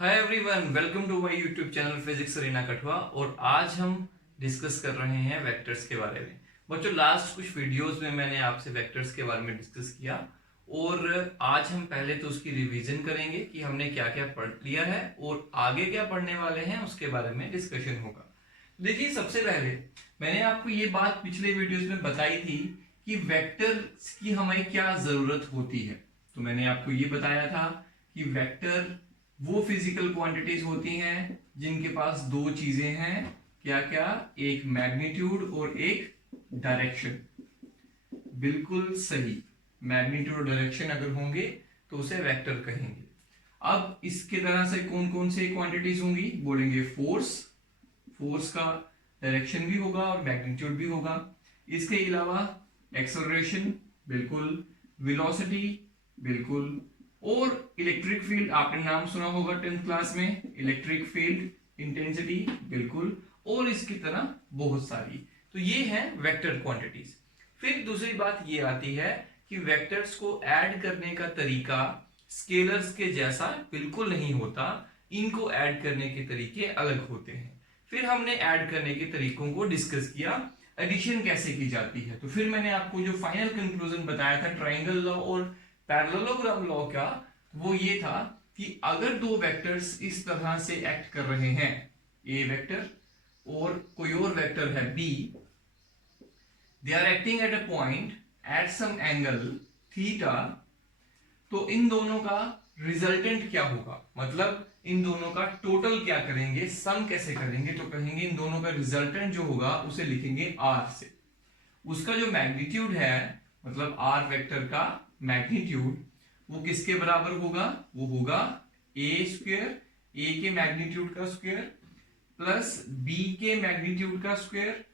Hi everyone, welcome to my YouTube channel physics arena Kathua. और आज हम डिस्कस कर रहे हैं वेक्टर्स के बारे में। बच्चों, लास्ट कुछ वीडियोस में मैंने आपसे वेक्टर्स के बारे में डिस्कस किया और आज हम पहले तो उसकी रिवीजन करेंगे कि हमने क्या क्या पढ़ लिया है और आगे क्या पढ़ने वाले हैं उसके बारे में डिस्कशन होगा। देखिए, सबसे पहले मैंने आपको ये बात पिछले वीडियोस में बताई थी कि वेक्टर्स की हमें क्या जरूरत होती है। तो मैंने आपको ये बताया था कि वेक्टर वो फिजिकल क्वांटिटीज होती हैं जिनके पास दो चीजें हैं। क्या क्या? एक मैग्नीट्यूड और एक डायरेक्शन। बिल्कुल सही, मैग्नीट्यूड और डायरेक्शन अगर होंगे तो उसे वेक्टर कहेंगे। अब इसके तरह से कौन कौन से क्वांटिटीज होंगी? बोलेंगे फोर्स, फोर्स का डायरेक्शन भी होगा और मैग्नीट्यूड भी होगा। इसके अलावा एक्सेलरेशन, बिल्कुल, वेलोसिटी, बिल्कुल, और इलेक्ट्रिक फील्ड, आपने नाम सुना होगा 10th क्लास में, इलेक्ट्रिक फील्ड इंटेंसिटी, बिल्कुल, और इसकी तरह बहुत सारी। तो ये है वेक्टर क्वांटिटीज। फिर दूसरी बात ये आती है कि वेक्टर्स को ऐड करने का तरीका स्केलर्स के जैसा बिल्कुल नहीं होता, इनको ऐड करने के तरीके अलग होते हैं। फिर हमने ऐड करने के तरीकों को डिस्कस किया, एडिशन कैसे की जाती है। तो फिर मैंने आपको जो फाइनल कंक्लूजन बताया था ट्राइंगल लॉ और पैरेललोग्राम लॉ का, वो ये था कि अगर दो वेक्टर्स इस तरह से एक्ट कर रहे हैं, ए वेक्टर और कोई और वेक्टर है B, they are acting at a point at some angle theta, तो इन दोनों का रिजल्टेंट क्या होगा, मतलब इन दोनों का टोटल क्या करेंगे, सम कैसे करेंगे। तो कहेंगे इन दोनों का रिजल्टेंट जो होगा उसे लिखेंगे आर से। उसका जो मैग्नीट्यूड है, मतलब आर वेक्टर का मैग्नीट्यूड, वो किसके बराबर होगा? वो होगा ए स्क्वेयर, ए के मैग्नीट्यूड का स्क्वेयर प्लस बी के मैग्नीट्यूड का square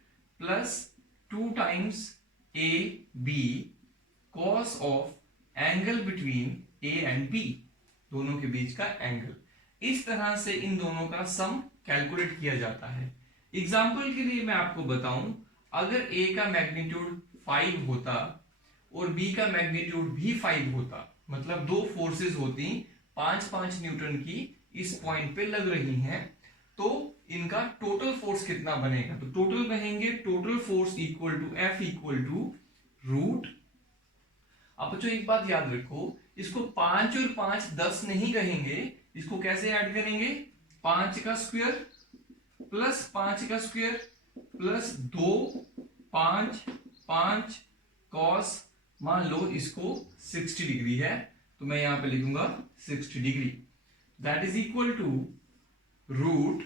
plus 2 times A B cos of angle between A and B, दोनों के बीच का एंगल। इस तरह से इन दोनों का सम कैलकुलेट किया जाता है। एग्जाम्पल के लिए मैं आपको बताऊं, अगर ए का मैग्नीट्यूड 5 होता और बी का मैग्नीट्यूड भी 5 होता, मतलब दो फोर्सेस होती 5-5 न्यूटन की इस पॉइंट पे लग रही हैं, तो इनका टोटल फोर्स कितना बनेगा? तो टोटल कहेंगे total force equal to F equal to root. अब बच्चों एक बात याद रखो, इसको 5 और 5 10 नहीं कहेंगे, इसको कैसे ऐड करेंगे? 5 का स्क्वायर प्लस 5 का स्क्वायर प्लस 2 5 5 कॉस, मान लो इसको 60 डिग्री है तो मैं यहां पे लिखूंगा 60 degree, that is equal to root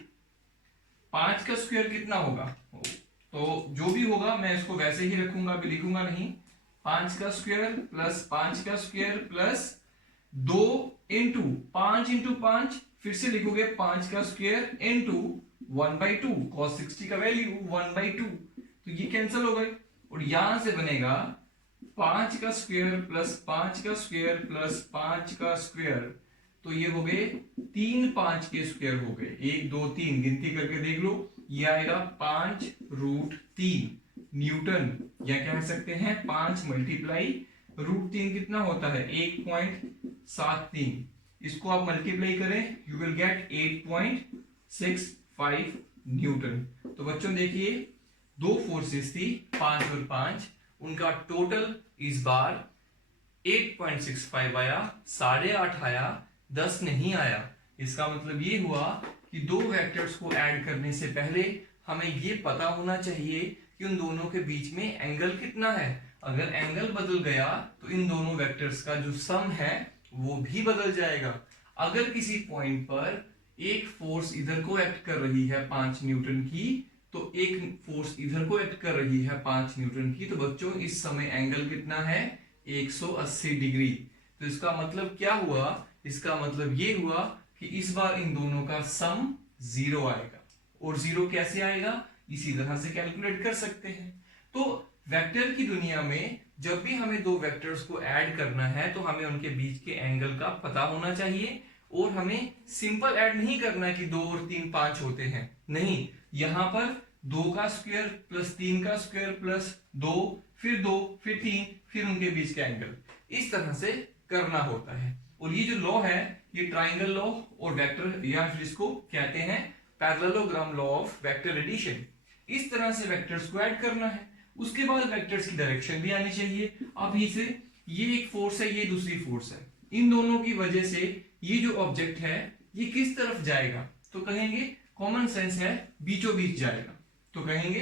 5 का स्क्वायर कितना होगा? तो जो भी होगा मैं इसको वैसे ही रखूंगा, अभी लिखूंगा नहीं। 5 का स्क्वायर प्लस 5 का स्क्वायर प्लस 2 इंटू 5 इंटू 5, फिर से लिखोगे 5 का स्क्वायर इंटू 1/2, cos 60 का वैल्यू 1/2, तो ये कैंसिल हो गए और यहां से बनेगा 5 का स्क्वायर प्लस 5 का स्क्वायर प्लस 5 का स्क्वायर, तो ये हो गए 3 5 के स्क्वायर हो गए, 1 2 3 गिनती करके देख लो, ये आएगा 5√3 न्यूटन, या कह सकते हैं 5 मल्टीप्लाई √3 कितना होता है? 1.73। इसको आप मल्टीप्लाई करें, यू विल गेट 8.65 न्यूटन। तो बच्चों देखिए, दो फोर्सेस थी 5 और 5, उनका टोटल इस बार 8.65 आया, 8.5 आया, 10 नहीं आया। इसका मतलब ये हुआ कि दो वेक्टर्स को ऐड करने से पहले हमें ये पता होना चाहिए कि उन दोनों के बीच में एंगल कितना है। अगर एंगल बदल गया तो इन दोनों वेक्टर्स का जो सम है वो भी बदल जाएगा। अगर किसी पॉइंट पर एक फोर्स इधर को एक्ट कर रही है 5 न्यूटन की, तो एक फोर्स इधर को एक्ट कर रही है 5 न्यूटन की, तो बच्चों इस समय एंगल कितना है? 180 डिग्री। तो इसका मतलब क्या हुआ? इसका मतलब ये हुआ कि इस बार इन दोनों का सम 0 आएगा। और 0 कैसे आएगा? इसी तरह से कैलकुलेट कर सकते हैं। तो वेक्टर की दुनिया में जब भी हमें दो वेक्टर्स को ऐड करना है तो हमें उनके बीच के एंगल का पता होना चाहिए, और हमें सिंपल ऐड नहीं करना कि 2 और 3 5 होते हैं, नहीं, यहां पर 2 का स्क्वायर प्लस 3 का स्क्वायर प्लस 2 फिर 2 फिर 3 फिर उनके बीच का एंगल, इस तरह से करना होता है। और ये जो लॉ है ये ट्राइंगल लॉ और वेक्टर या फिर इसको कहते हैं parallelogram law of vector addition. इस तरह से वेक्टर्स को ऐड करना है। उसके बाद वेक्टर्स की डायरेक्शन भी आनी चाहिए। अब इसे ये एक फोर्स है, ये दूसरी फोर्स है, इन दोनों की वजह से ये जो ऑब्जेक्ट है ये किस तरफ जाएगा, तो कहेंगे कॉमन सेंस है बीचों बीच जाएगा। तो कहेंगे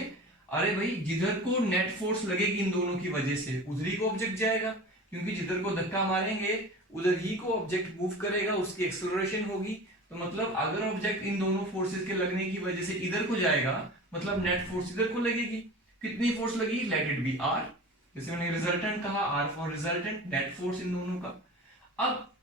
अरे भाई जिधर को नेट फोर्स लगेगी इन दोनों की वजह से उधर ही को ऑब्जेक्ट जाएगा, क्योंकि जिधर को धक्का मारेंगे उधर ही को ऑब्जेक्ट मूव करेगा, उसकी एक्सेलरेशन होगी। तो मतलब अगर ऑब्जेक्ट इन दोनों फोर्सेस के लगने की वजह से इधर को जाएगा, मतलब नेट फोर्स इधर को लगेगी। कितनी फोर्स लगी, लेट इट बी आर, जैसे मैंने रिजल्टेंट कहा, R for resultant, net force इन दोनों का। अब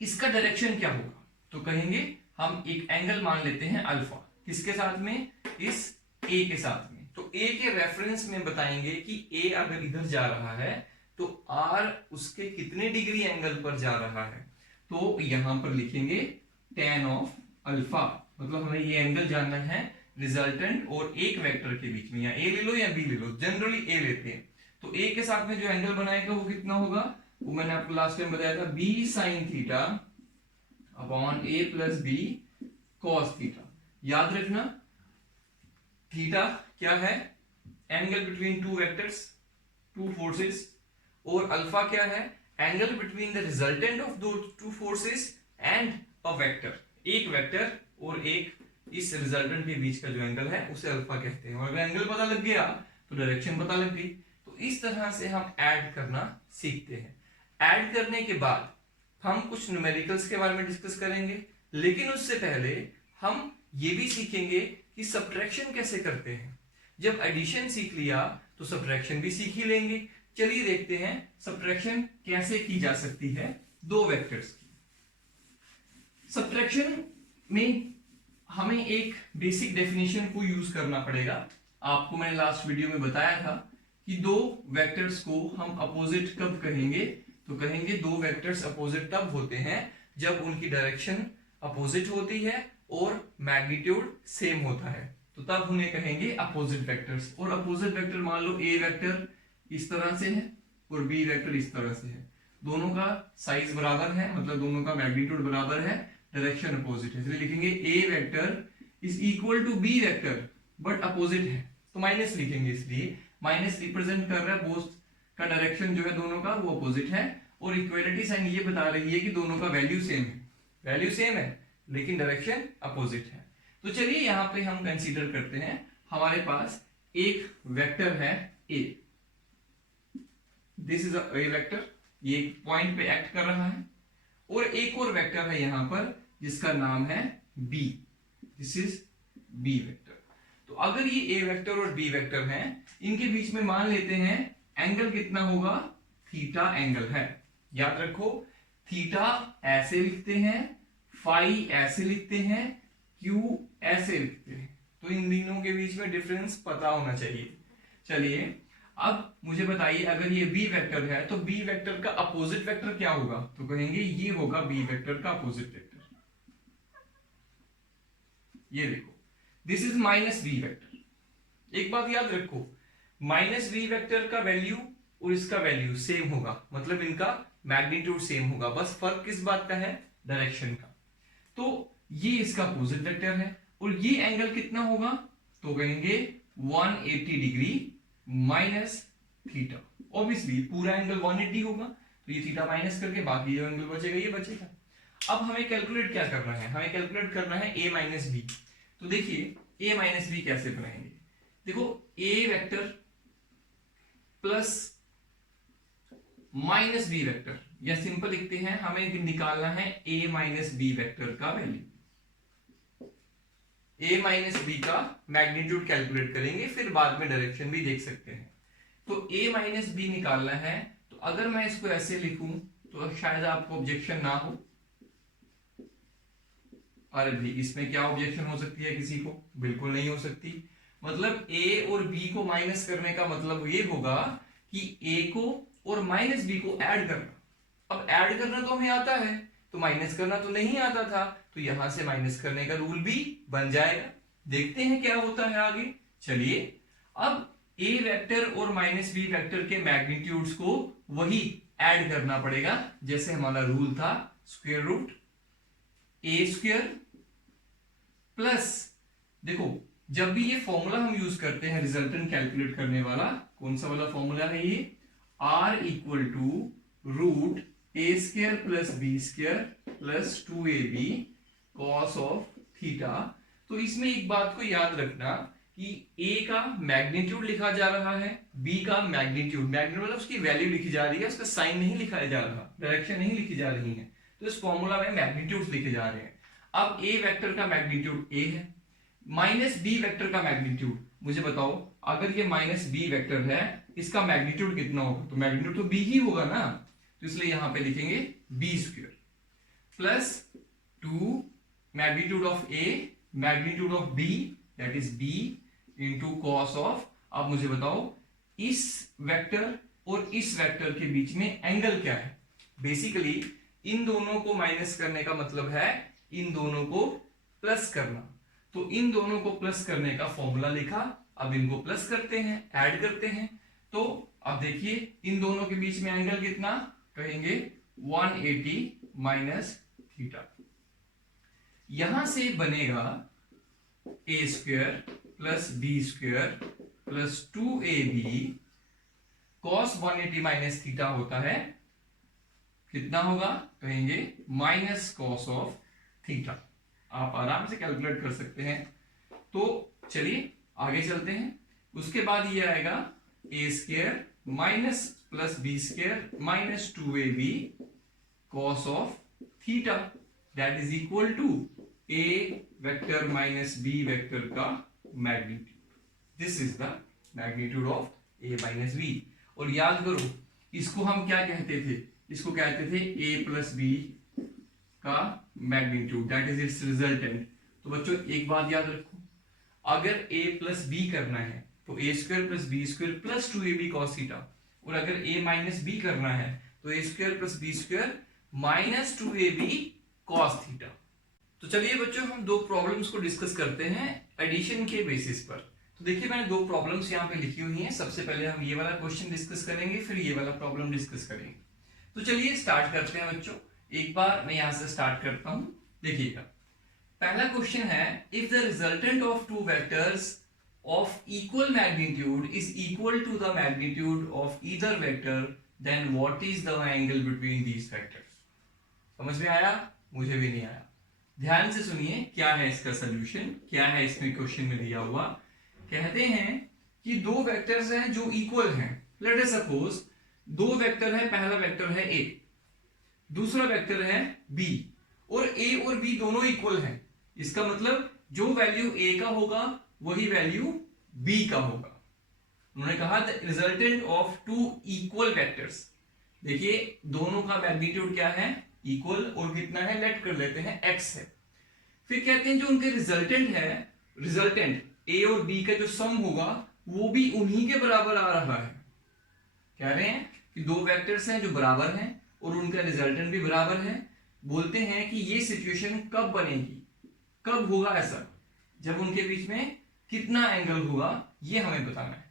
इसका डायरेक्शन क्या होगा, तो कहेंगे हम एक एंगल मान लेते हैं अल्फा, किसके साथ में, इस ए के साथ में। तो ए के रेफरेंस में बताएंगे कि ए अगर इधर जा रहा है तो आर उसके कितने डिग्री एंगल पर जा रहा है, तो यहां पर लिखेंगे tan ऑफ अल्फा। मतलब हमें ये एंगल जानना है रिजल्टेंट और एक वेक्टर के बीच में, या ए ले लो या बी ले लो, जनरली ए लेते हैं। तो ए के साथ में जो एंगल बनाएगा वो कितना होगा, वो मैंने आपको लास्ट टाइम बताया था, b sine theta upon a plus b cos theta. याद रखना थीटा क्या है, angle between two vectors, two forces, और अल्फा क्या है, angle between the resultant of दो two forces and a vector, एक वेक्टर और एक इस रिजल्टेंट के बीच का जो एंगल है उसे अल्फा कहते हैं। और अगर एंगल पता लग गया तो डायरेक्शन पता लग गई। तो इस तरह से हम ऐड करना सीखते हैं। ऐड करने के बाद हम कुछ न्यूमेरिकल्स के बारे में डिस्कस करेंगे, लेकिन उससे पहले हम ये भी सीखेंगे कि सब्ट्रैक्शन कैसे करते हैं। जब एडिशन सीख लिया तो सब्ट्रैक्शन भी सीख ही लेंगे। चलिए देखते हैं सब्ट्रैक्शन कैसे की जा सकती है दो वेक्टर्स की। सब्ट्रैक्शन में हमें एक बेसिक डेफिनेशन को यूज करना पड़ेगा। आपको मैंने लास्ट वीडियो में बताया था कि दो वेक्टर्स को हम अपोजिट कब कहेंगे, तो कहेंगे दो वेक्टर्स अपोजिट तब होते हैं जब उनकी डायरेक्शन अपोजिट होती है और मैग्नीट्यूड सेम होता है, तो तब उन्हें कहेंगे अपोजिट वेक्टर्स। और अपोजिट वेक्टर मान लो ए वेक्टर इस तरह से है और बी वेक्टर इस तरह से है, दोनों का साइज बराबर है, मतलब दोनों का मैग्नीट्यूड बराबर है, डायरेक्शन अपोजिट है, इसलिए लिखेंगे a vector is equal to b vector but opposite है, तो माइनस लिखेंगे, इसलिए माइनस रिप्रेजेंट कर रहा है बोथ का डायरेक्शन जो है दोनों का वो अपोजिट है। और इक्वालिटी साइन ये बता रही है कि दोनों का वैल्यू सेम है, वैल्यू सेम है लेकिन डायरेक्शन अपोजिट है। तो चलिए यहां पे हम कंसीडर करते हैं हमारे पास एक वेक्टर है ए, दिस इज अ वेक्टर, ये एक पॉइंट पे एक्ट कर रहा है, और एक और वेक्टर है यहां पर जिसका नाम है B, this is B vector. तो अगर ये ए वेक्टर और बी वेक्टर हैं, इनके बीच में मान लेते हैं एंगल कितना होगा, थीटा एंगल है। याद रखो थीटा ऐसे लिखते हैं, फाई ऐसे लिखते हैं, क्यू ऐसे लिखते हैं, तो इन तीनों के बीच में डिफरेंस पता होना चाहिए। चलिए अब मुझे बताइए अगर ये बी वेक्टर है तो बी वेक्टर का अपोजिट वेक्टर क्या होगा, तो कहेंगे ये होगा बी वेक्टर का अपोजिट वेक्टर। ये देखो this is minus B vector. एक बात याद रखो, माइनस बी वेक्टर का वैल्यू और इसका वैल्यू सेम होगा, मतलब इनका मैग्नीट्यूड सेम होगा, बस फर्क किस बात का है, डायरेक्शन का। तो ये इसका अपोजिट वेक्टर है और ये एंगल कितना होगा, तो कहेंगे 180 डिग्री माइनस थीटा। ऑब्वियसली पूरा एंगल 180 होगा, तो ये थीटा माइनस करके बाकी जो एंगल बचेगा ये बचेगा। अब हमें कैलकुलेट क्या करना है, हमें कैलकुलेट करना है a माइनस बी। तो देखिए a माइनस बी कैसे बनाएंगे, देखो a vector plus minus B vector, या सिंपल लिखते हैं हमें निकालना है a माइनस बी वेक्टर का वैल्यू। a माइनस बी का मैग्नीट्यूड कैलकुलेट करेंगे, फिर बाद में डायरेक्शन भी देख सकते हैं। तो a माइनस बी निकालना है, तो अगर मैं इसको ऐसे लिखूं तो शायद आपको ऑब्जेक्शन ना हो। अरे भाई इसमें क्या ऑब्जेक्शन हो सकती है किसी को, बिल्कुल नहीं हो सकती। मतलब a और b को माइनस करने का मतलब ये होगा कि a को और माइनस बी को ऐड करना। अब ऐड करना तो हमें आता है, तो माइनस करना तो नहीं आता था, तो यहां से माइनस करने का रूल भी बन जाएगा। देखते हैं क्या होता है आगे। चलिए अब a वेक्टर और माइनस बी वेक्टर के मैग्नीट्यूड्स को वही ऐड करना पड़ेगा जैसे हमारा रूल था square root A square plus, देखो जब भी ये फॉर्मूला हम यूज करते हैं रिजल्टेंट कैलकुलेट करने वाला, कौन सा वाला फॉर्मूला है ये, R equal to root A square plus B square plus 2ab cos of theta. तो इसमें एक बात को याद रखना कि a का मैग्नीट्यूड लिखा जा रहा है, b का मैग्नीट्यूड मतलब उसकी वैल्यू लिखी जा रही है, उसका साइन नहीं लिखा जा रहा, डायरेक्शन नहीं लिखी जा रही है। तो इस फॉर्मूला में मैग्नीट्यूड लिखे जा रहे हैं। अब a वेक्टर का मैग्नीट्यूड a है, माइनस b वेक्टर का मैग्नीट्यूड, मुझे बताओ अगर ये माइनस b वेक्टर है इसका मैग्नीट्यूड कितना होगा, तो मैग्नीट्यूड तो b ही होगा ना, तो इसलिए यहां पे लिखेंगे b square plus 2 magnitude of a magnitude of b that is b into cos of, अब मुझे बताओ इस वेक्टर और इस वेक्टर के बीच में एंगल क्या है। बेसिकली इन दोनों को माइनस करने का मतलब है इन दोनों को प्लस करना, तो इन दोनों को प्लस करने का फॉर्मूला लिखा, अब इनको प्लस करते हैं, ऐड करते हैं। तो अब देखिए इन दोनों के बीच में एंगल कितना, कहेंगे 180 माइनस थीटा। यहां से बनेगा a square plus B square plus 2ab cos 180 minus theta होता है, कितना होगा, कहेंगे माइनस कॉस ऑफ थीटा। आप आराम से कैलकुलेट कर सकते हैं। तो चलिए आगे चलते हैं। उसके बाद ये आएगा ए square minus plus B square minus 2ab cos of theta that is equal to a vector minus B vector का magnitude. This is the magnitude of a minus b. और याद करो इसको हम क्या कहते थे, इसको कहते थे ए प्लस बी का magnitude that is it's resultant. तो बच्चों एक बात याद रखो, अगर a प्लस बी करना है तो A square plus B square plus 2ab cos theta, और अगर a माइनस बी करना है तो A square plus B square minus 2ab cos theta. तो चलिए बच्चों हम दो प्रॉब्लम्स को डिस्कस करते हैं एडिशन के बेसिस पर। तो देखिए मैंने दो प्रॉब्लम्स यहाँ पे लिखी हुई हैं। सबसे पहले हम ये वाला क्वेश्चन डिस्कस करेंगे, फिर ये वाला प्रॉब्लम डिस्कस करेंगे। तो चलिए स्टार्ट करते हैं बच्चों। एक बार मैं यहां से स्टार्ट करता हूं। देखिएगा पहला क्वेश्चन है, if the resultant of two vectors of equal magnitude is equal to the magnitude of either vector then what is the angle between these vectors. समझ में आया? मुझे भी नहीं आया। ध्यान से सुनिए क्या है इसका सोल्यूशन, क्या है इसमें क्वेश्चन में दिया हुआ। कहते हैं कि दो वेक्टर्स हैं जो इक्वल हैं। लेट अस सपोज दो वेक्टर है, पहला वेक्टर है a, दूसरा वेक्टर है b, और a और b दोनों इक्वल हैं। इसका मतलब जो वैल्यू a का होगा वही वैल्यू b का होगा। उन्होंने कहा the resultant of two equal vectors. देखिए दोनों का मैग्नीट्यूड क्या है, इक्वल, और कितना है लेट कर लेते हैं x है। फिर कहते हैं जो उनके रिजल्टेंट है, रिजल्टेंट a और b का जो सम होगा वो भी उन्हीं के बराबर आ रहा है। कह रहे हैं कि दो वेक्टर्स हैं जो बराबर हैं और उनका रिजल्टेंट भी बराबर है। बोलते हैं कि ये सिचुएशन कब बनेगी, कब होगा ऐसा, जब उनके बीच में कितना एंगल होगा ये हमें बताना है।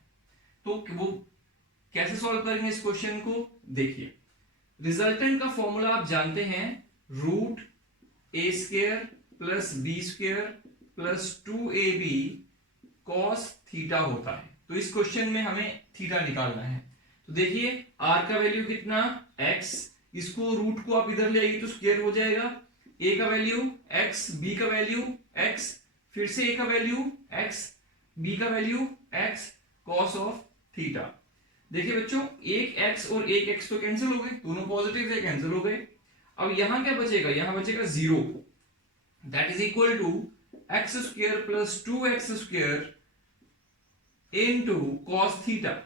तो वो कैसे सॉल्व करेंगे इस क्वेश्चन को, देखिए रिजल्टेंट का फॉर्मूला आप जानते हैं, root A square plus B square plus 2ab cos theta होता है। तो इस क्वेश्चन में हमें थीटा निकालना है। तो देखिए r का वैल्यू कितना, x, इसको रूट को आप इधर ले आइए तो स्क्वायर हो जाएगा। a का वैल्यू x, b का वैल्यू x, फिर से a का वैल्यू x, b का value x cos of theta. देखिए बच्चों एक x और एक x तो कैंसिल हो गए, दोनों पॉजिटिव से कैंसिल हो गए। अब यहां क्या बचेगा, यहां बचेगा 0, that is equal to x square plus 2x square into cos theta.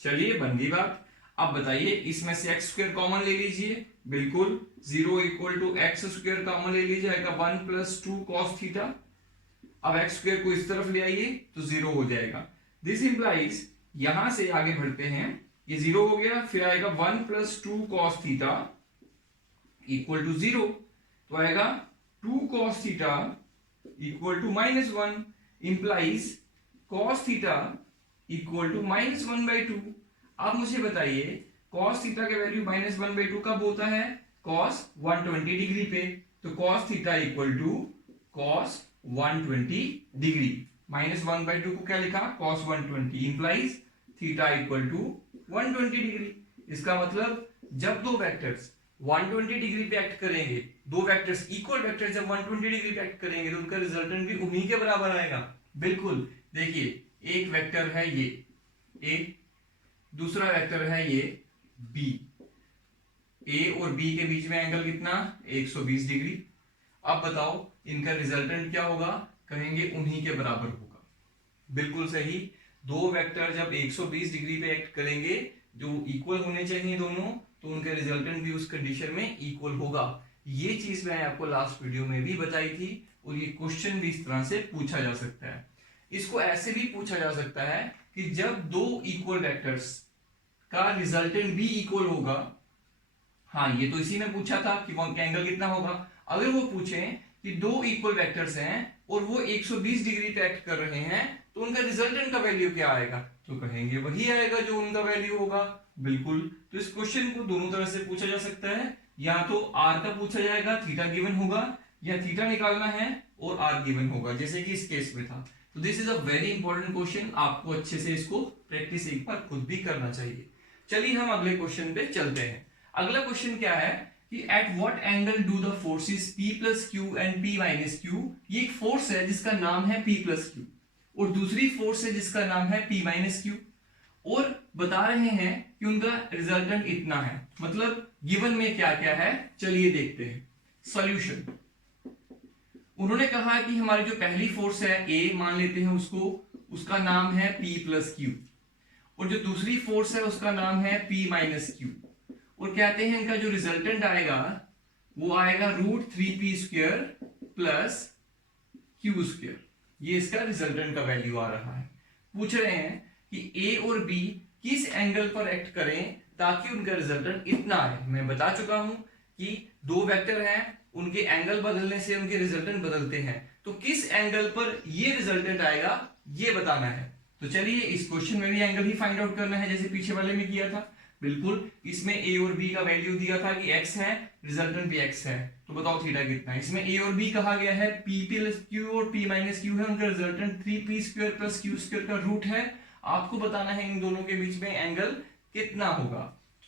चलिए बन गई बात। अब बताइए इसमें से x स्क्वायर कॉमन ले लीजिए, बिल्कुल 0 equal to x square common ले लीजिए, आएगा 1 प्लस 2 cos थीटा। अब x स्क्वायर को इस तरफ ले आइए तो 0 हो जाएगा। दिस इंप्लाइज, यहां से आगे बढ़ते हैं, ये 0 हो गया, फिर आएगा 1 plus 2 cos theta equal to 0, तो आएगा 2 cos theta equal to -1, implies cos theta equal to -1/2। अब मुझे बताइए cos थीटा का वैल्यू -1/2 कब होता है, कॉस 120 डिग्री पे, तो cos theta equal to cos 120 degree, -1/2 को क्या लिखा, cos 120 implies theta equal to 120 degree. इसका मतलब जब दो वेक्टर्स 120 डिग्री पे एक्ट करेंगे, दो वेक्टर्स इक्वल वेक्टर्स जब 120 डिग्री पे एक्ट करेंगे तो उनका रिजल्टेंट भी उन्हीं के बराबर आएगा। बिल्कुल, देखिए एक वेक्टर है ये ए, दूसरा वेक्टर है ये बी। ए और बी के बीच में एंगल कितना, 120 डिग्री। अब बताओ इनका रिजल्टेंट क्या होगा, कहेंगे उन्हीं के बराबर होगा। बिल्कुल सही, दो वेक्टर जब 120 डिग्री पे एक्ट करेंगे, जो इक्वल होने चाहिए दोनों, तो उनका रिजल्टेंट भी उस कंडीशन में इक्वल होगा। ये चीज मैंने आपको लास्ट वीडियो में भी बताई थी, और ये क्वेश्चन भी इस तरह से पूछा जा सकता है। इसको ऐसे भी पूछा जा सकता है कि जब दो इक्वल वेक्टर्स का रिजल्टेंट भी इक्वल होगा। हाँ, ये तो इसी में पूछा था कि एंगल कितना होगा। अगर वो पूछे कि दो इक्वल वेक्टर्स हैं और वो 120 डिग्री पे एक्ट कर रहे हैं, तो उनका रिजल्टेंट का वैल्यू क्या आएगा, तो कहेंगे वही आएगा जो उनका वैल्यू होगा। बिल्कुल, तो इस क्वेश्चन को दोनों तरह से पूछा जा सकता है, या तो आर का पूछा जाएगा, थीटा गिवन होगा, या थीटा निकालना है और आर गिवन होगा, जैसे कि इस केस में था। तो this is a very important question, आपको अच्छे से इसको प्रैक्टिस एक बार खुद भी करना चाहिए। चलिए हम अगले क्वेश्चन पे चलते हैं। अगला क्वेश्चन क्या है कि at what angle do the forces P plus Q and P minus Q. ये एक फोर्स है जिसका नाम है P प्लस क्यू, और दूसरी फोर्स है जिसका नाम है P माइनस क्यू, और बता रहे हैं कि उनका रिजल्टेंट इतना है। मतलब गिवन में क्या क्या है, चलिए देखते हैं। सॉल्यूशन, उन्होंने कहा कि हमारी जो पहली फोर्स है A मान लेते हैं उसको, उसका नाम है P प्लस क्यू, और जो दूसरी फोर्स है उसका नाम है P माइनस क्यू, और कहते हैं इनका जो रिजल्टेंट आएगा वो आएगा √3p² प्लस q²। ये इसका रिजल्टेंट का वैल्यू आ रहा है। पूछ रहे हैं कि A और B किस एंगल पर एक्ट करें ताकि उनका रिजल्टेंट इतना आए। मैं बता चुका हूं कि दो वेक्टर हैं, उनके एंगल बदलने से उनके रिजल्टेंट बदलते हैं, तो किस एंगल पर ये रिजल्टेंट आएगा ये बताना है। तो चलिए इस क्वेश्चन में भी एंगल ही फाइंड आउट करना है, जैसे पीछे वाले में किया था। बिल्कुल, इसमें A और B का वैल्यू दिया था कि x है, रिजल्टेंट भी x है, तो बताओ थीटा कितना है। इसमें A और B कहा गया है, P प्लस क्यू और P माइनस क्यू है, उनका रिजल्टेंट 3p² प्लस q² का रूट है। आपको बताना है इन दोनों के बीच में एंगल कितना होगा।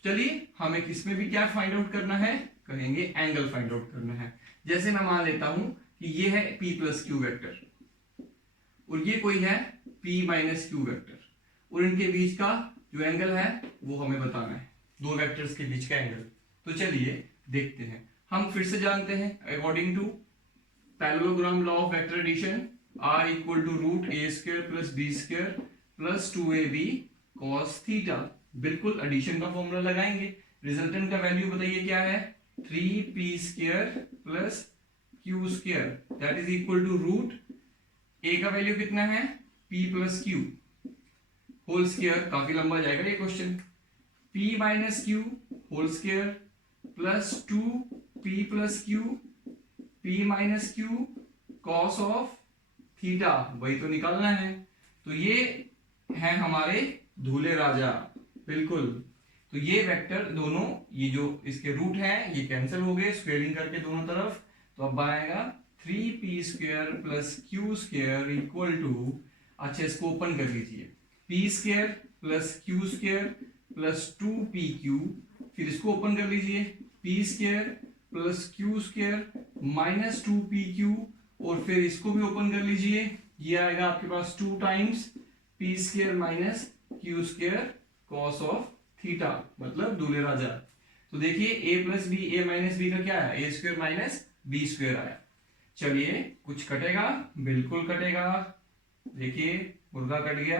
चलिए हमें किसमें भी क्या फाइंड आउट करना है, कहेंगे एंगल फाइंड आउट करना है। जैसे मैं मान लेता हूं कि ये है P प्लस क्यू वेक्टर और ये कोई है P माइनस क्यू वेक्टर, और इनके बीच का जो एंगल है वो हमें बताना है, दो वेक्टर्स के बीच का एंगल। तो चलिए देखते हैं। हम फिर से जानते हैं according to parallelogram law of vector addition, r equal to √a² plus b² plus 2ab cos theta. बिल्कुल एडिशन का फॉर्मूला लगाएंगे। रिजल्टेंट का वैल्यू बताइए क्या है, 3p² plus q² that is equal to √a का वैल्यू कितना है, p plus q whole square. काफी लंबा जाएगा ये question. p minus Q whole square plus 2p plus Q p minus Q cos of theta, वही तो निकालना है। तो ये है हमारे धूले राजा। बिल्कुल, तो ये वेक्टर दोनों, ये जो इसके रूट हैं ये कैंसिल हो गए स्क्वेयरिंग करके दोनों तरफ, तो अब आएगा 3p² plus q² equal to, अच्छा इसको ओपन कर लीजिए, p² plus q² plus 2pq, फिर इसको ओपन कर लीजिए, p² plus q² minus 2pq, और फिर इसको भी ओपन कर लीजिए, ये आएगा आपके पास 2 times p² minus q² cos of theta, मतलब दूल्हे राजा। तो देखिए a plus B, a minus B का क्या है, a² माइनस b² आया। चलिए कुछ कटेगा, बिल्कुल कटेगा, देखिए मुर्गा कट गया।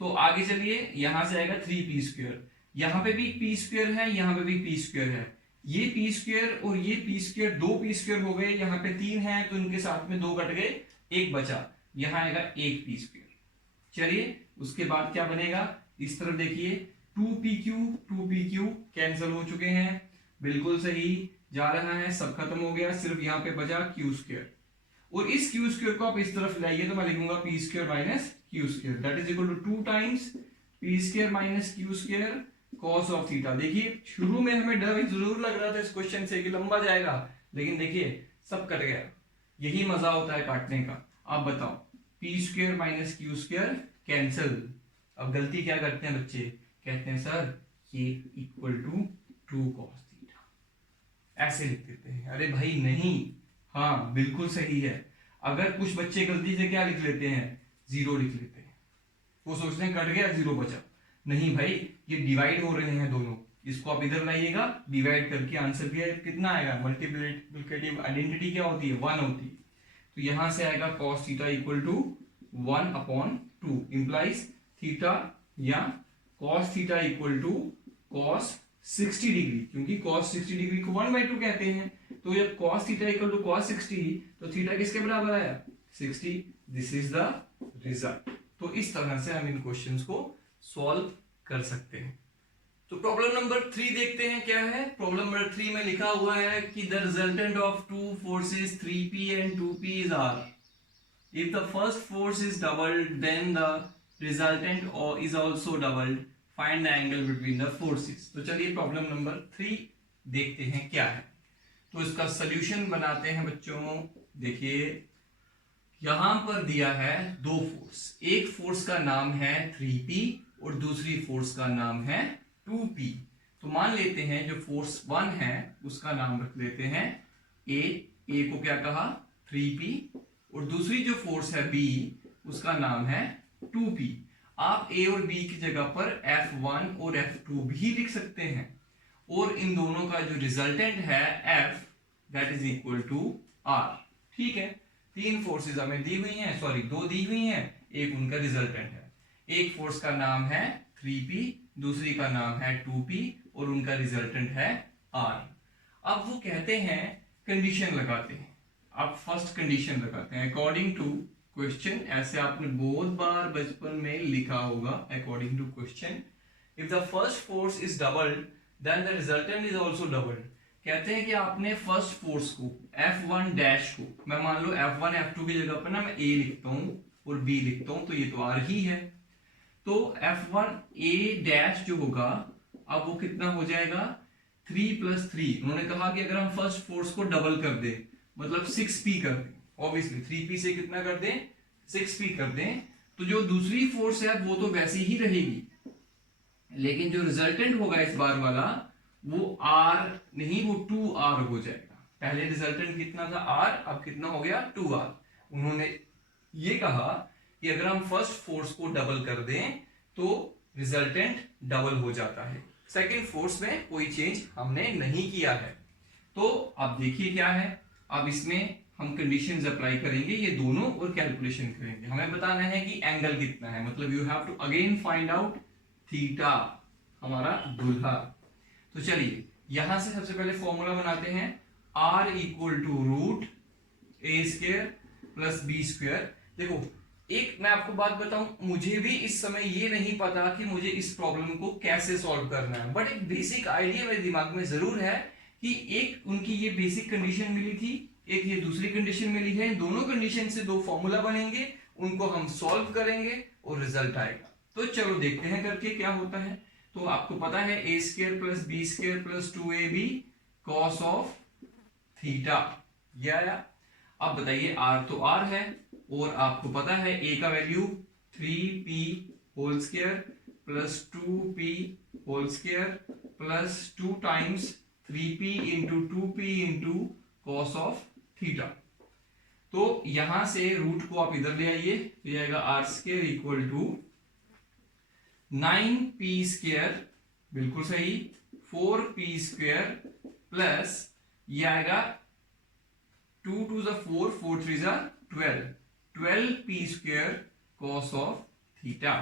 तो आगे चलिए, यहां से आएगा 3p², यहां पे भी p² है, यहां पे भी p² है, ये p² और ये p², 2 p² हो गए, यहाँ पे 3 है तो इनके साथ में 2 कट गए, 1 बचा, यहां आएगा 1 p²। चलिए उसके बाद क्या बनेगा, इस तरफ देखिए 2pq कैंसिल हो चुके हैं, बिल्कुल सही जा रहा है, सब खत्म हो गया, सिर्फ यहाँ पे बचा q², और इस q² को आप इस तरफ लाइए तो मैं लिखूंगा p² minus q² that is equal to 2 times p² minus q² cos of theta. देखिए शुरू में हमें डर जरूर लग रहा था इस क्वेश्चन से कि लंबा जाएगा, लेकिन देखिए सब कट गया। यही मजा होता है काटने का। आप बताओ, P square minus Q square cancel. अब गलती क्या करते हैं बच्चे, कहते हैं सर ये इक्वल टू 2 cos थीटा, ऐसे लिख देते हैं। अरे भाई नहीं, हाँ बिल्कुल सही है। अगर कुछ बच्चे गलती से क्या लिख लेते हैं, 0 लिख लेते हैं, वो सोचते हैं कट गया 0 बचा। नहीं भाई, ये डिवाइड हो रहे हैं दोनों, इसको आप इधर लाइएगा, डिवाइड करके आंसर कितना आएगा, मल्टीप्लिकेटिव आइडेंटिटी क्या होती है, 1 होती है। तो यहां से आएगा cos theta equal to 1/2 implies theta या cos theta equal to cos 60 degree, क्योंकि cos 60 डिग्री को 1/2 कहते हैं। तो जब cos theta equal to cos 60, तो थीटा किसके बराबर आया, 60। This is the result. तो इस तरह से हम इन क्वेश्चंस को सॉल्व कर सकते हैं। तो प्रॉब्लम नंबर 3 देखते हैं क्या है। प्रॉब्लम नंबर 3 में लिखा हुआ है कि the resultant of two forces 3p and 2p is r। If the first force is doubled then the resultant is also doubled, find the angle between the forces. तो चलिए प्रॉब्लम नंबर 3 देखते हैं क्या है। तो इसका सॉल्यूशन बनाते हैं बच्चों। देखिए यहां पर दिया है दो फोर्स, एक फोर्स का नाम है 3p और दूसरी फोर्स का नाम है 2p। तो मान लेते हैं जो फोर्स 1 है उसका नाम रख लेते हैं a को क्या कहा 3p, और दूसरी जो फोर्स है b उसका नाम है 2p। आप a और b की जगह पर F1 और F2 भी लिख सकते हैं, और इन दोनों का जो रिजल्टेंट है F that is equal to R। ठीक है, तीन फोर्सेस हमें दी हुई हैं, सॉरी दो दी हुई हैं, एक उनका रिजल्टेंट है। एक फोर्स का नाम है 3p, दूसरी का नाम है 2p और उनका रिजल्टेंट है R। अब वो कहते हैं कंडीशन लगाते हैं। आप फर्स्ट कंडीशन लगाते हैं अकॉर्डिंग टू क्वेश्चन, ऐसे आपने बहुत बार बचपन में लिखा होगा। According to question if the first force is doubled then the resultant is also doubled. कहते हैं कि आपने फर्स्ट फोर्स को F1 डैश को, मैं मान लो F1 F2 की जगह पर ना मैं A लिखता हूं और B लिखता हूं, तो ये तो R ही है। तो F1 A डैश जो होगा अब वो कितना हो जाएगा 3 + 3। उन्होंने कहा कि अगर हम फर्स्ट फोर्स को डबल कर दें, मतलब 6p कर दें, ऑब्वियसली 3p से कितना कर दें 6p कर दें, तो जो दूसरी फोर्स है वो तो वैसी ही रहेगी, लेकिन जो रिजल्टेंट होगा इस बार वाला वो R नहीं, वो 2R हो जाएगा। पहले रिजल्टेंट कितना था R, अब कितना हो गया 2R। उन्होंने ये कहा कि अगर हम फर्स्ट फोर्स को डबल कर दें तो रिजल्टेंट डबल हो जाता है। सेकंड फोर्स में कोई चेंज हमने नहीं किया है। तो अब देखिए क्या है, अब इसमें हम कंडीशंस अप्लाई करेंगे ये दोनों और कैलकुलेशन करेंगे। हमें बताना है कि एंगल कितना है, मतलब you have to again find out theta, हमारा दूल्हा। तो चलिए यहां से सबसे पहले फॉर्मूला बनाते हैं, R equal to root A square plus B square. देखो एक मैं आपको बात बताऊं, मुझे भी इस समय ये नहीं पता कि मुझे इस प्रॉब्लम को कैसे सॉल्व करना है, बट एक बेसिक आइडिया मेरे दिमाग में जरूर है कि एक उनकी ये बेसिक कंडीशन मिली थी, एक ये दूसरी कंडीशन मिली है, दोनों कंडीशन से दो फॉर्मूला बनेंगे, उनको हम सॉल्व करेंगे और रिजल्ट आएगा। तो चलो देखते हैं करके क्या होता है। तो आपको पता है a square plus B square plus 2ab cos of theta, ये आया। अब बताइए r तो r है, और आपको पता है a का value 3p whole square plus 2p whole square plus 2 times 3p into 2p into cos of theta. तो यहां से रूट को आप इधर ले आइए, तो आएगा r square equal to 9p square, बिल्कुल सही, 4p स्क्वायर प्लस ये आएगा 2 2 4 4 3 12, 12p square cos of theta.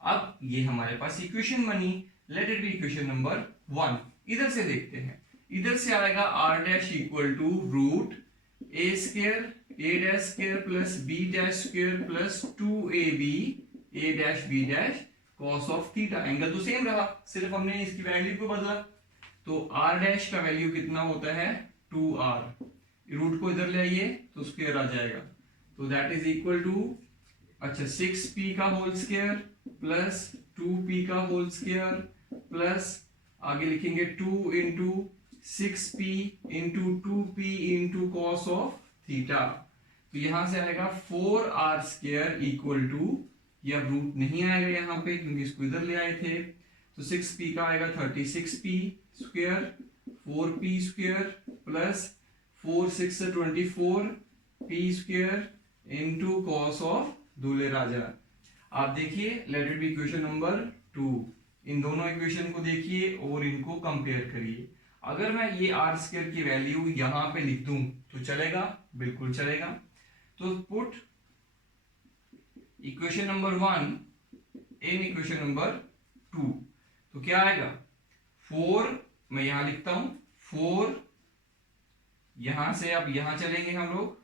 अब ये हमारे पास इक्वेशन बनी, let it be equation number 1। इधर से देखते हैं, इधर से आएगा r dash equal to root a square a dash square plus b dash square plus 2ab a dash b dash cos of theta. Angle तो सेम रहा, सिर्फ हमने इसकी वैल्यू को बदला। तो r डैश का वैल्यू कितना होता है 2r, रूट को इधर ले आइए तो स्क्वायर आ जाएगा, तो दैट इज इक्वल टू अच्छा 6p का होल स्क्वायर प्लस 2p का होल स्क्वायर प्लस आगे लिखेंगे 2 into 6p into 2p into cos of theta. तो यहां से आएगा 4r² इक्वल टू, या रूट नहीं आएगा यहाँ पे क्योंकि इसको इधर ले आए थे, तो 6p का आएगा 36p square 4p square plus 4 6 24p square into cos of दूल्हे राजा। आप देखिए late it be equation number 2। इन दोनों इक्वेशन को देखिए और इनको कंपेयर करिए। अगर मैं ये आर स्क्वायर की वैल्यू यहां पे लिख दूं तो चलेगा? बिल्कुल चलेगा। तो put equation number 1 in equation number 2, तो क्या आएगा? 4 मैं यहां लिखता हूं, 4 यहां से अब यहां चलेंगे हम लोग,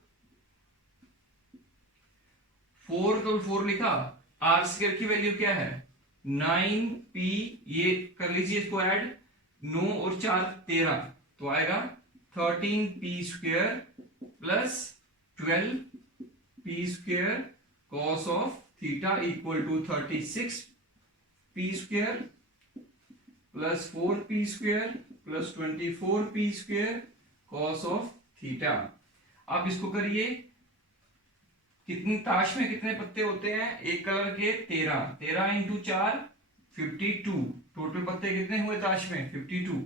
4 तो 4 लिखा, आर स्क्वायर की वैल्यू क्या है 9p, ये कर लीजिए इसको ऐड, 9 और 4 13, तो आएगा 13p square plus 12p square cos of theta equal to 36p square plus 4p square plus 24p square cos of theta. अब इसको करिए, कितनी ताश में कितने पत्ते होते हैं? एक कलर के 13, 13 इंटू 4 52, टोटल पत्ते कितने हुए ताश में? 52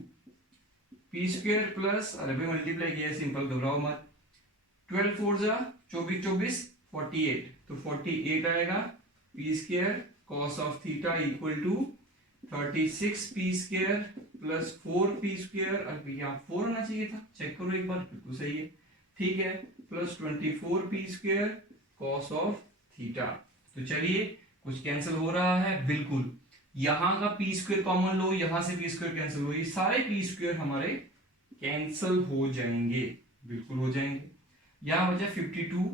पी स्क्वायर प्लस, अरे भाई मल्टीप्लाई किया सिंपल, घबराओ मत, 12 4 जा 24 24 48, तो 48 आएगा P square cos of theta equal to 36 P square plus 4 P square, अब यहाँ 4 होना चाहिए था, चेक करो एक बार, बिल्कुल सही है, ठीक है, plus 24 P square cos of theta. तो चलिए कुछ कैंसिल हो रहा है, बिल्कुल, यहां का पी स्क्वायर कॉमन लो, यहां से पी स्क्वायर कैंसिल हो, ये सारे पी स्क्वायर हमारे कैंसिल हो जाएंगे, बिल्कुल हो जाएंगे। यहां बचा 52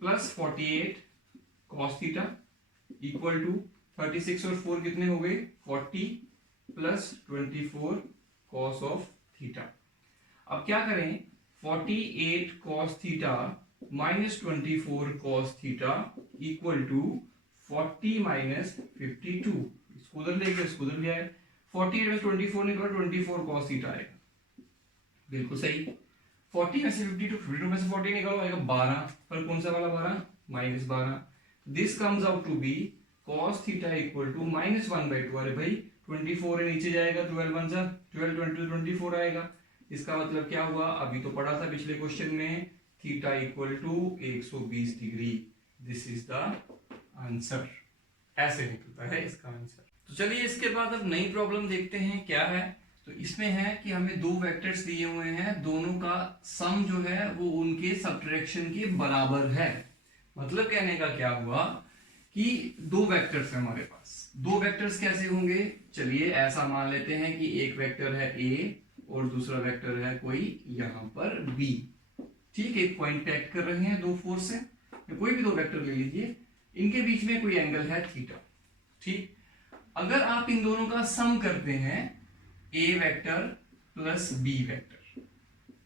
plus 48 cos theta equal to 36 और 4 कितने हो गए 40 प्लस 24 कॉस ऑफ थीटा। अब क्या करें, 48 cos theta minus 24 cos theta equal to 40 minus 52, इसको उधर ले गए, इसको उधर ले आए, 48 में 24 निकला, 24 कॉस थीटा आएगा, बिल्कुल सही। 40 में से 52, 52 में से 40 निकालो आएगा 12, पर कौन सा वाला 12? Minus 12। This comes out to be cos theta equal to minus 1/2, अरे भाई 24 है नीचे जाएगा, 12 बन जा 12 20 24 आएगा। इसका मतलब क्या हुआ, अभी तो पढ़ा था पिछले क्वेश्चन में, theta equal to 120 degree. This is the answer, ऐसे निकलता है इसका आंसर। तो चलिए इसके बाद अब नई प्रॉब्लम देखते हैं क्या है। तो इसमें है कि हमें दो वेक्टर्स दिए हुए हैं, दोनों का सम जो है वो उनके सब्ट्रैक्शन के बराबर है। मतलब कहने का क्या हुआ कि दो वेक्टर्स है हमारे पास, दो वेक्टर्स कैसे होंगे, चलिए ऐसा मान लेते हैं कि एक वेक्टर है a और दूसरा वेक्टर है कोई यहां पर b, ठीक, एक पॉइंट टैग कर रहे हैं दो फोर्स से, कोई भी दो वेक्टर ले लीजिए, इनके बीच में कोई एंगल है थीटा, ठीक। अगर आप इन दोनों का सम करते हैं a vector plus b vector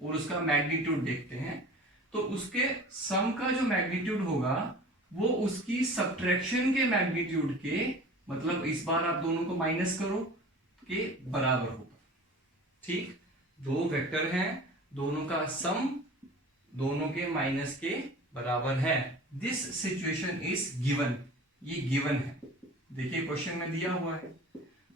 और उसका मैग्नीट्यूड देखते हैं, तो उसके सम का जो मैग्नीट्यूड होगा वो उसकी सब्ट्रैक्शन के मैग्नीट्यूड के, मतलब इस बार आप दोनों को माइनस करो, के बराबर होगा, ठीक। दो वेक्टर हैं, दोनों का सम दोनों के माइनस के बराबर है। दिस सिचुएशन इज गिवन, ये गिवन है, देखिए क्वेश्चन में दिया हुआ है,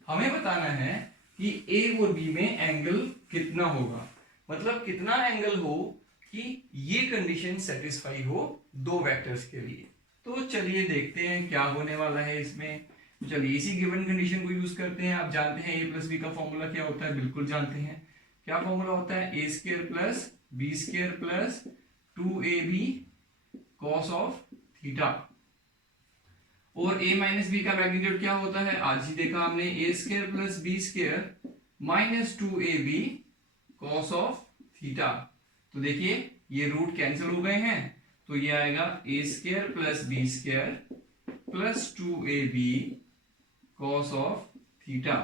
हमें बताना है कि ए और बी में एंगल कितना होगा, मतलब कितना एंगल हो कि ये कंडीशन सेटिस्फाई हो दो वेक्टर्स के लिए। तो चलिए देखते हैं क्या होने वाला है इसमें। चलिए इसी गिवन कंडीशन को यूज करते हैं। आप जानते हैं ए प्लस बी का फॉर्मूला क्या होता है, बिल्कुल जानते हैं, क्या फॉर्मूला होता है, A square plus B square plus 2ab cos of theta. और a माइनस बी का मैग्नीट्यूड क्या होता है, आज ही देखा हमने, A square plus B square minus 2ab cos of theta. तो देखिए ये रूट कैंसिल हो गए हैं, तो ये आएगा ए square plus B square plus 2ab cos of theta,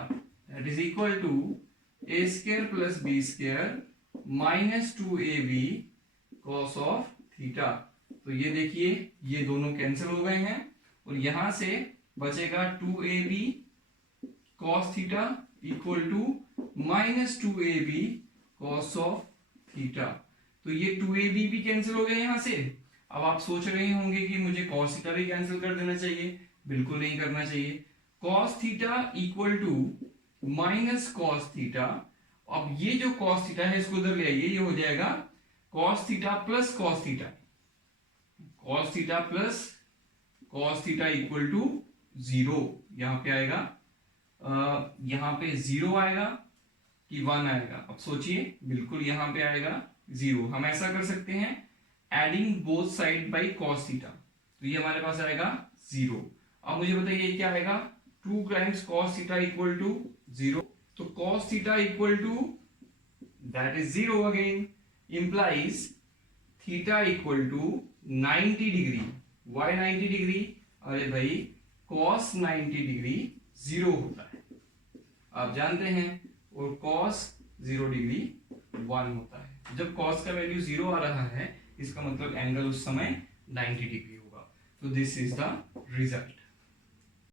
that is equal to A square plus B square minus 2ab cos of theta. तो ये देखिए ये दोनों कैंसिल हो गए हैं और यहां से बचेगा 2ab cos theta equal to -2ab cos of theta. तो ये 2ab भी कैंसिल हो गया यहां से। अब आप सोच रहे होंगे कि मुझे cos थीटा भी कैंसिल कर देना चाहिए। बिल्कुल नहीं करना चाहिए। cos theta equal to minus cos theta. अब ये जो cos थीटा है इसको उधर ले आइए, ये हो जाएगा cos theta plus cos theta. cos theta plus cos theta equal to 0 यहां पे आएगा। यहां पे 0 आएगा कि 1 आएगा। अब सोचिए, बिल्कुल यहां पे आएगा 0। हम ऐसा कर सकते हैं, adding both side by cos theta, तो ये हमारे पास आएगा 0। अब मुझे बताइए क्या आएगा, 2 times cos theta equal to 0। तो cos theta equal to that is 0 again, implies theta equal to 90 degree. Why 90 degree? अरे भाई cos 90 डिग्री 0 होता है, आप जानते हैं, और cos 0 डिग्री 1 होता है। जब cos का वैल्यू 0 आ रहा है, इसका मतलब एंगल उस समय 90 डिग्री होगा। तो दिस इज द रिजल्ट।